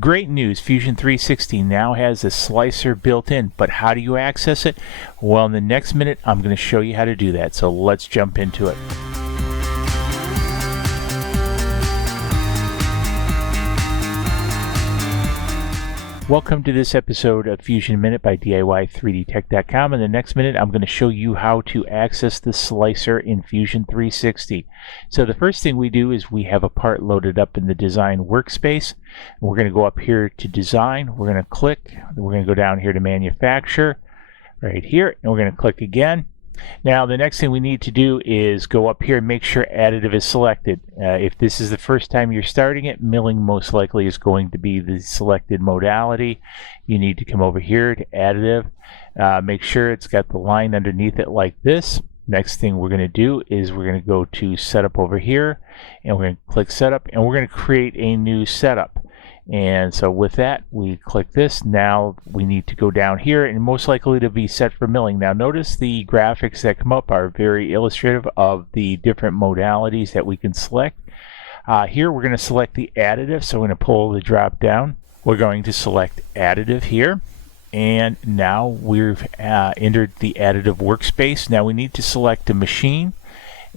Great news, Fusion 360 now has a slicer built in, but how do you access it? Well, in the next minute, I'm going to show you how to do that, so let's jump into it. Welcome to this episode of Fusion Minute by DIY3DTech.com. In the next minute, I'm going to show you how to access the slicer in Fusion 360. So the first thing we do is we have a part loaded up in the Design Workspace. We're going to go up here to Design. We're going to click. We're going to go down here to Manufacture, right here, and we're going to click again. Now the next thing we need to do is go up here and make sure additive is selected. If this is the first time you're starting it, milling most likely is going to be the selected modality. You need to come over here to additive. Make sure it's got the line underneath it like this. Next thing we're going to do is we're going to go to setup over here, and we're going to click setup, and we're going to create a new setup. And so with that, we click this. Now we need to go down here, and most likely to be set for milling. Now notice the graphics that come up are very illustrative of the different modalities that we can select. Here we're going to select the additive, so we're going to pull the drop down. We're going to select additive here, and now we've entered the additive workspace. Now we need to select a machine.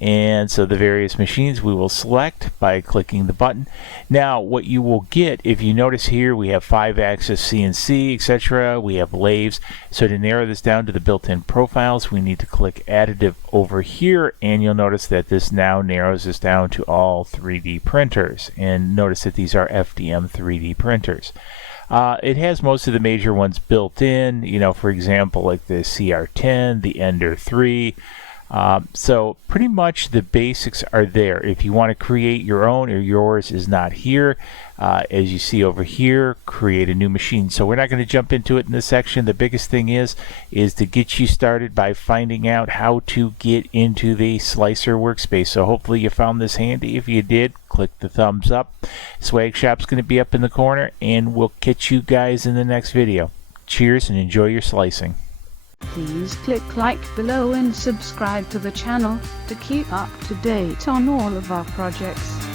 And so the various machines we will select by clicking the button. Now what you will get, if you notice here, we have 5-axis CNC, etc. We have lathes. So to narrow this down to the built-in profiles, we need to click additive over here, and you'll notice that this now narrows us down to all 3D printers. And notice that these are FDM 3D printers. It has most of the major ones built in, for example, like the CR10, the Ender 3. So pretty much the basics are there. If you want to create your own, or yours is not here, as you see over here, create a new machine. So we're not going to jump into it in this section. The biggest thing is to get you started by finding out how to get into the slicer workspace. So hopefully you found this handy. If you did, click the thumbs up. Swag Shop's going to be up in the corner, and we'll catch you guys in the next video. Cheers and enjoy your slicing. Please click like below and subscribe to the channel to keep up to date on all of our projects.